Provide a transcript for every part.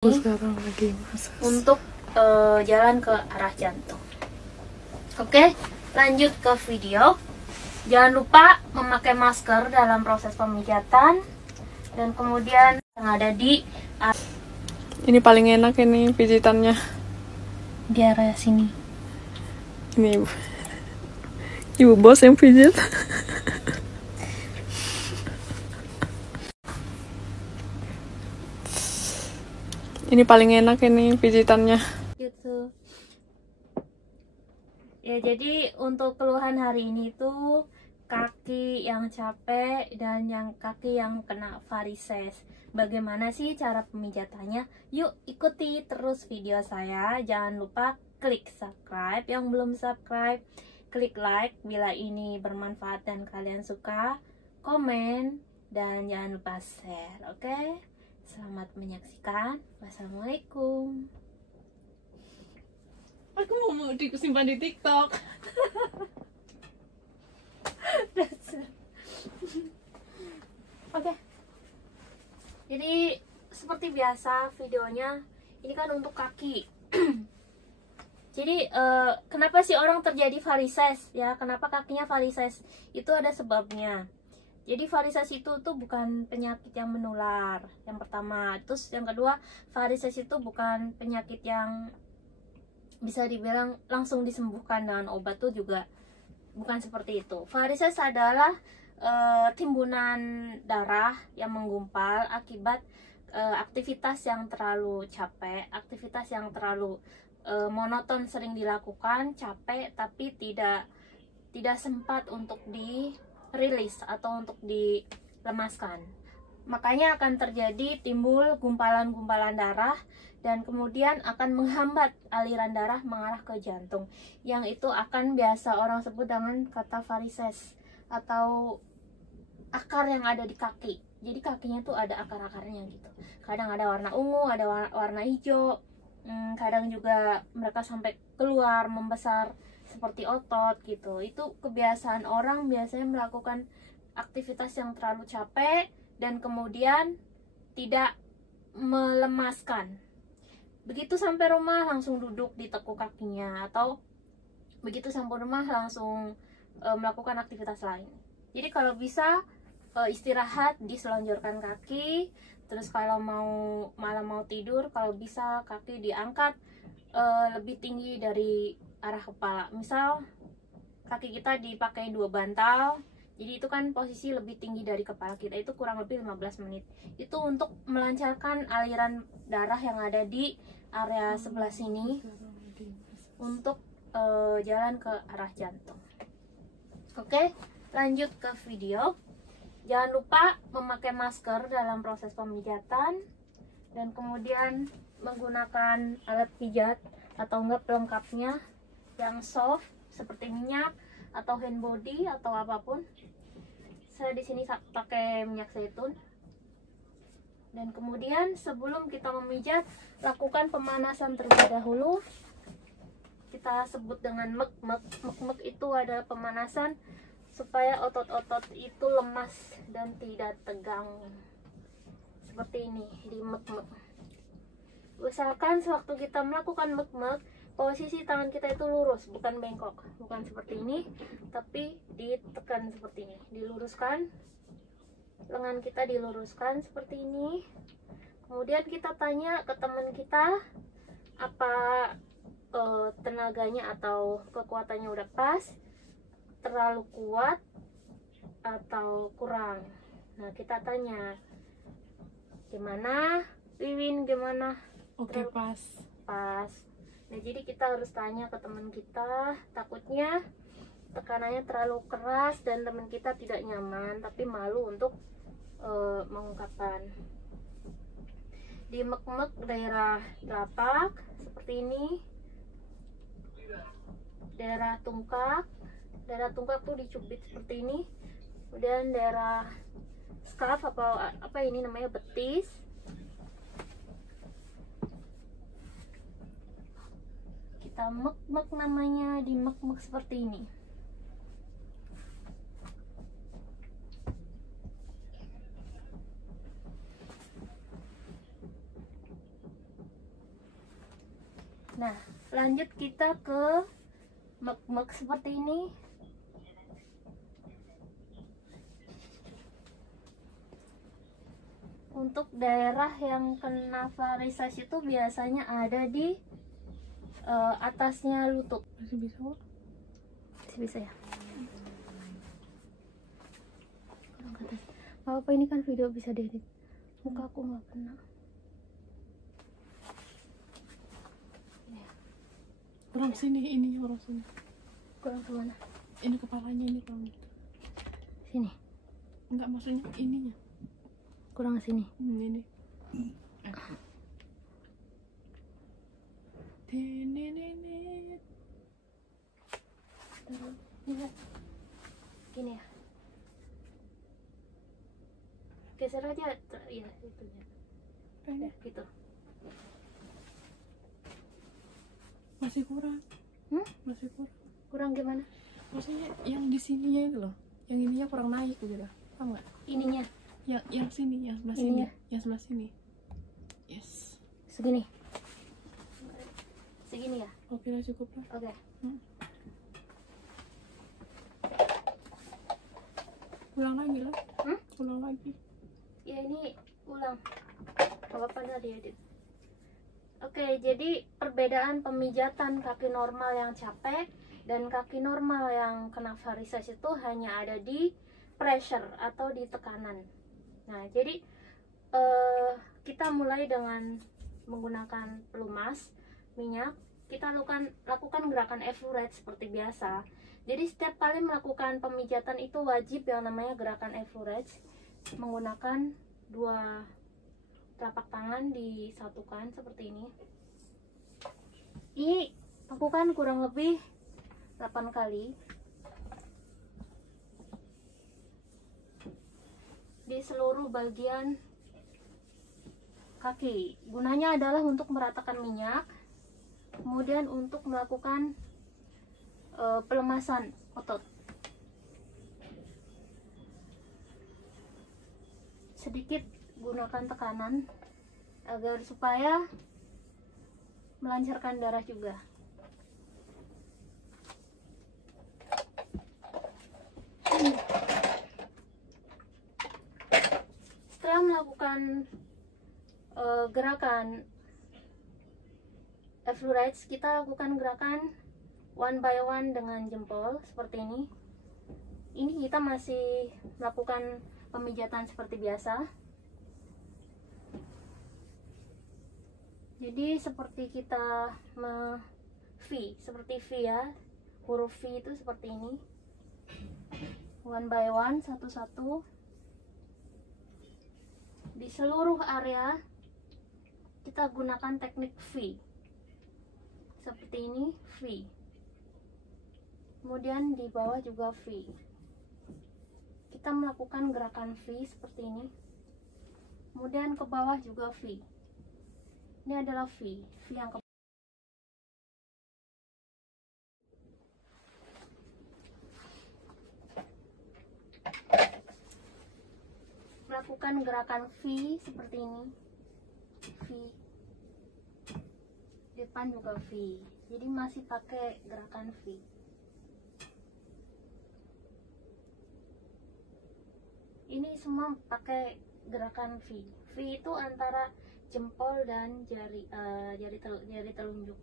Sekarang lagi massage. Untuk jalan ke arah jantung. Oke, lanjut ke video. Jangan lupa memakai masker dalam proses pemijatan, dan kemudian yang ada di Ini paling enak ini pijitannya. di area sini. Ini ibu bos yang pijit. Ini paling enak ini pijitannya. Gitu. Ya, jadi untuk keluhan hari ini tuh kaki yang capek dan kaki yang kena varises. Bagaimana sih cara pemijatannya? Yuk ikuti terus video saya. Jangan lupa klik subscribe yang belum subscribe, klik like bila ini bermanfaat dan kalian suka, komen, dan jangan lupa share. Oke? Selamat menyaksikan. Wassalamualaikum. Aku mau disimpan di TikTok. Oke. Jadi seperti biasa videonya ini kan untuk kaki. Jadi kenapa sih orang terjadi varises ya? Kenapa kakinya varises? Itu ada sebabnya. Jadi varises itu tuh bukan penyakit yang menular, yang pertama. Terus yang kedua, varises itu bukan penyakit yang bisa dibilang langsung disembuhkan dengan obat, tuh juga bukan seperti itu. Varises adalah timbunan darah yang menggumpal akibat aktivitas yang terlalu capek, aktivitas yang terlalu monoton sering dilakukan, capek tapi tidak sempat untuk dirilis atau untuk dilemaskan. Makanya akan terjadi timbul gumpalan-gumpalan darah, dan kemudian akan menghambat aliran darah mengarah ke jantung, yang itu akan biasa orang sebut dengan kata varises atau akar yang ada di kaki. Jadi kakinya tuh ada akar-akarnya gitu. Kadang ada warna ungu, ada warna hijau, kadang juga mereka sampai keluar membesar seperti otot gitu. Itu kebiasaan orang biasanya melakukan aktivitas yang terlalu capek dan kemudian tidak melemaskan. Begitu sampai rumah langsung duduk di tekuk kakinya, atau begitu sampai rumah langsung melakukan aktivitas lain. Jadi kalau bisa istirahat, diselonjorkan kaki. Terus kalau malam mau tidur, kalau bisa kaki diangkat lebih tinggi dari arah kepala. Misal kaki kita dipakai 2 bantal, jadi itu kan posisi lebih tinggi dari kepala kita. Itu kurang lebih 15 menit. Itu untuk melancarkan aliran darah yang ada di area sebelah sini untuk jalan ke arah jantung. Oke, lanjut ke video. Jangan lupa memakai masker dalam proses pemijatan, dan kemudian menggunakan alat pijat atau enggak pelengkapnya yang soft seperti minyak atau hand body atau apapun. Saya di sini pakai minyak zaitun. Dan kemudian sebelum kita memijat, lakukan pemanasan terlebih dahulu. Kita sebut dengan mek-mek. Mek-mek itu adalah pemanasan supaya otot-otot itu lemas dan tidak tegang. Seperti ini, di mek-mek. Usahakan sewaktu kita melakukan mek-mek, posisi tangan kita itu lurus, bukan bengkok. Bukan seperti ini, tapi ditekan seperti ini. Diluruskan, lengan kita diluruskan seperti ini. Kemudian kita tanya ke teman kita apa tenaganya atau kekuatannya udah pas, terlalu kuat atau kurang. Nah, kita tanya, gimana Wiwin, gimana? Oke, pas. Nah, jadi kita harus tanya ke teman kita, takutnya tekanannya terlalu keras dan teman kita tidak nyaman tapi malu untuk mengungkapkan. Di mek-mek daerah telapak seperti ini, daerah tungkak tuh dicubit seperti ini. Kemudian daerah scalp apa ini namanya, betis. Kita mek-mek namanya, di mek-mek seperti ini. Nah, lanjut kita ke mek-mek seperti ini. Untuk daerah yang kena varises itu biasanya ada di atasnya lutut. Masih bisa kok. Masih bisa ya? Kurang ke atas. Apa ini kan video bisa diedit. Muka aku nggak kena. Kurang sini, ini kurang sini. Kurang kemana? Ini kepalanya ini kurang. Sini. Enggak, maksudnya ininya. Kurang ke sini. Ini. Tenenenet. Lihat. Gini ya. Geser aja, ya itu ya. Kayaknya Gitu. masih kurang. Masih kurang. Kurang gimana? Maksudnya yang di sininya itu loh. Yang ininya kurang naik gitu. Paham nggak? Ininya Yang sini, yang sebelah Ini sini. ya? Yang sebelah sini. Yes. segini. Segini ya. Oke lah, cukup lah. Oke. Ulang lagi lah. Hmm? Ulang lagi. Ya ini ulang. Apa nggak diedit? Oke, jadi perbedaan pemijatan kaki normal yang capek dan kaki normal yang kena varises itu hanya ada di pressure atau di tekanan. Nah, jadi kita mulai dengan menggunakan pelumas minyak. Kita lakukan gerakan effleurette seperti biasa. Jadi setiap kali melakukan pemijatan itu wajib yang namanya gerakan effleurette, menggunakan dua telapak tangan disatukan seperti ini. Ini lakukan kurang lebih 8 kali di seluruh bagian kaki. Gunanya adalah untuk meratakan minyak, kemudian untuk melakukan pelemasan otot. Sedikit gunakan tekanan agar supaya melancarkan darah juga. Setelah melakukan gerakan effleurette, kita lakukan gerakan one by one dengan jempol seperti ini. Ini kita masih melakukan pemijatan seperti biasa. Jadi seperti kita V, seperti V ya, huruf V itu seperti ini, one by one, satu-satu di seluruh area. Kita gunakan teknik V seperti ini, V, kemudian di bawah juga V. Kita melakukan gerakan V seperti ini, kemudian ke bawah juga V. Ini adalah V yang melakukan gerakan V seperti ini, V, depan juga V. Jadi masih pakai gerakan V. Ini semua pakai gerakan V. V itu antara jempol dan jari telunjuk.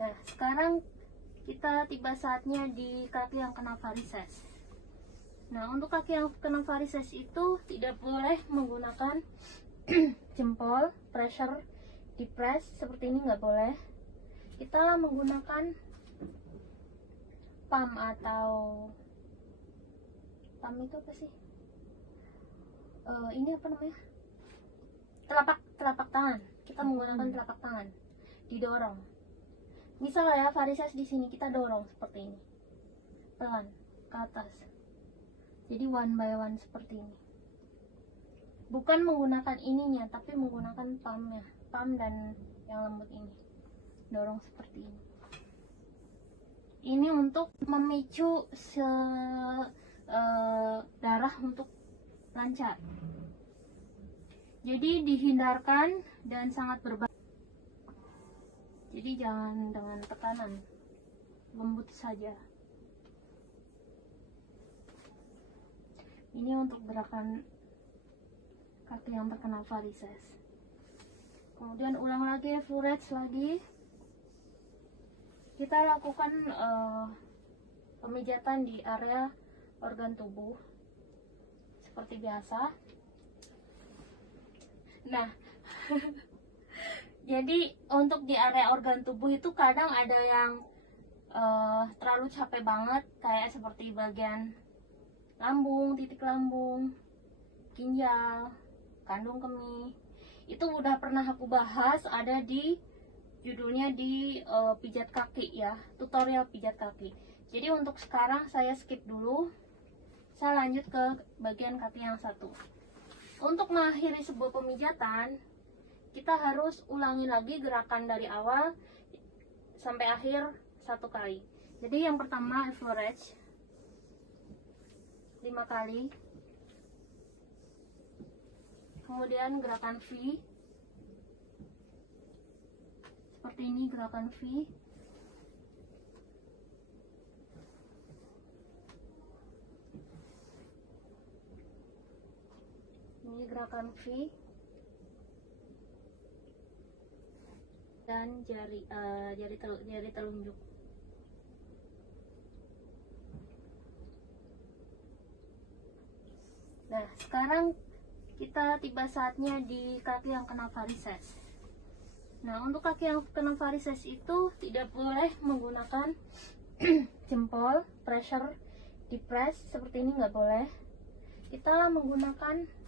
Nah, sekarang kita tiba saatnya di kaki yang kena varises. Nah, untuk kaki yang kena varises itu tidak boleh menggunakan jempol, pressure, depress seperti ini nggak boleh. Kita menggunakan palm atau palm itu apa sih? Ini apa namanya? Telapak tangan. Kita menggunakan telapak tangan, didorong. Misalnya ya, varises di sini kita dorong seperti ini, pelan ke atas. Jadi one by one seperti ini. Bukan menggunakan ininya, tapi menggunakan palmnya, palm dan yang lembut ini. Dorong seperti ini. Ini untuk memicu darah untuk lancar. Jadi dihindarkan dan sangat berbahaya. Jadi jangan dengan tekanan, lembut saja. Ini untuk gerakan kaki yang terkena varises. Kemudian ulang lagi fluorex lagi. Kita lakukan pemijatan di area organ tubuh seperti biasa. Nah, jadi untuk di area organ tubuh itu kadang ada yang terlalu capek banget, kayak seperti bagian lambung, titik lambung, ginjal, kandung kemih. Itu udah pernah aku bahas, ada di judulnya di pijat kaki ya, tutorial pijat kaki. Jadi untuk sekarang saya skip dulu, saya lanjut ke bagian kaki yang satu. Untuk mengakhiri sebuah pemijatan, kita harus ulangi lagi gerakan dari awal sampai akhir 1 kali. Jadi yang pertama fluorex 5 kali, kemudian gerakan V seperti ini, gerakan V. Ini gerakan V dan jari telunjuk. Nah, sekarang kita tiba saatnya di kaki yang kena varises. Nah, untuk kaki yang kena varises itu tidak boleh menggunakan jempol, pressure, depress seperti ini nggak boleh. Kita menggunakan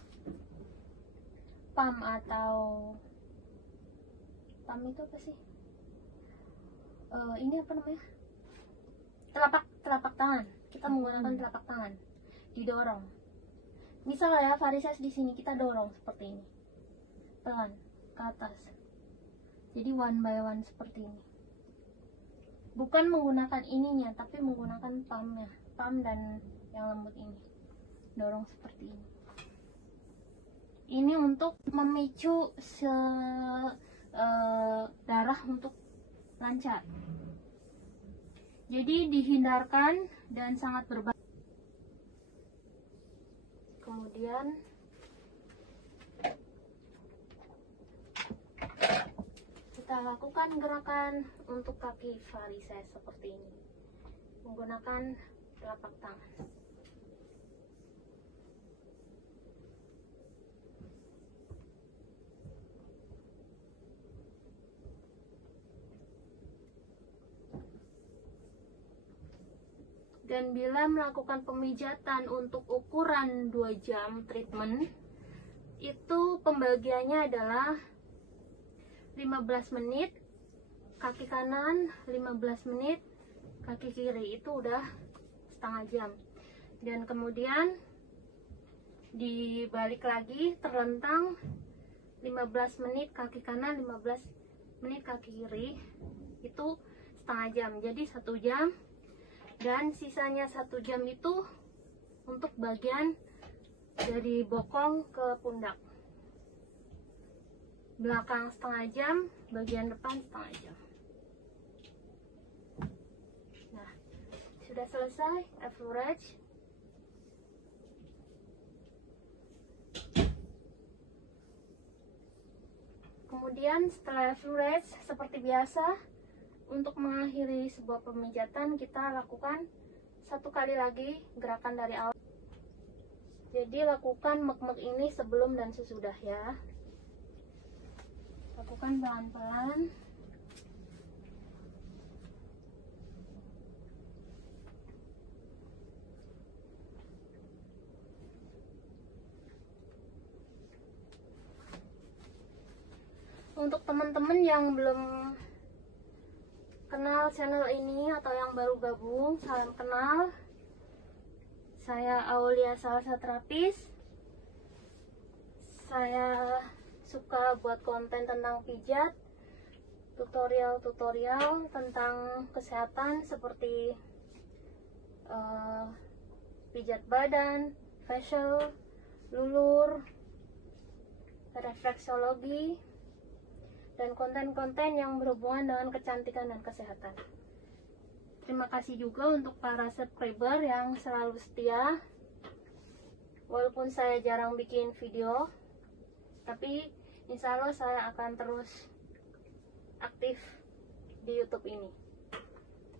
palm atau palm itu apa sih? Ini apa namanya? Telapak tangan. Kita menggunakan telapak tangan, didorong. Misal ya varises di sini, kita dorong seperti ini, pelan ke atas. Jadi one by one seperti ini. Bukan menggunakan ininya, tapi menggunakan palmnya, palm dan yang lembut ini. Dorong seperti ini. Ini untuk memicu darah untuk lancar. Jadi dihindarkan dan sangat berbahaya. Kemudian kita lakukan gerakan untuk kaki varises seperti ini menggunakan telapak tangan. Dan bila melakukan pemijatan untuk ukuran 2 jam treatment, itu pembagiannya adalah 15 menit kaki kanan, 15 menit kaki kiri, itu udah setengah jam. Dan kemudian dibalik lagi, terlentang 15 menit kaki kanan, 15 menit kaki kiri, itu setengah jam. Jadi 1 jam. Dan sisanya 1 jam itu untuk bagian dari bokong ke pundak. Belakang setengah jam, bagian depan setengah jam. Nah, sudah selesai fluorex. Kemudian setelah fluorex seperti biasa, untuk mengakhiri sebuah pemijatan kita lakukan 1 kali lagi gerakan dari awal. Jadi lakukan mek-mek ini sebelum dan sesudah ya. Lakukan pelan-pelan. Untuk teman-teman yang belum kenal channel ini atau yang baru gabung, salam kenal. Saya Aulia Salsa Terapis. Saya suka buat konten tentang pijat, tutorial tentang kesehatan seperti pijat badan, facial, lulur, refleksologi, dan konten-konten yang berhubungan dengan kecantikan dan kesehatan. Terima kasih juga untuk para subscriber yang selalu setia. Walaupun saya jarang bikin video, tapi insya Allah saya akan terus aktif di YouTube ini.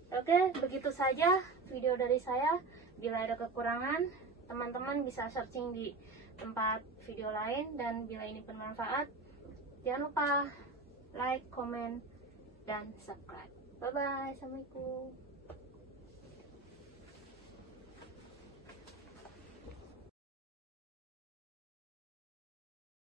Oke, begitu saja video dari saya. Bila ada kekurangan, teman-teman bisa searching di tempat video lain. Dan bila ini bermanfaat, jangan lupa like, comment, dan subscribe. Bye bye. Assalamualaikum.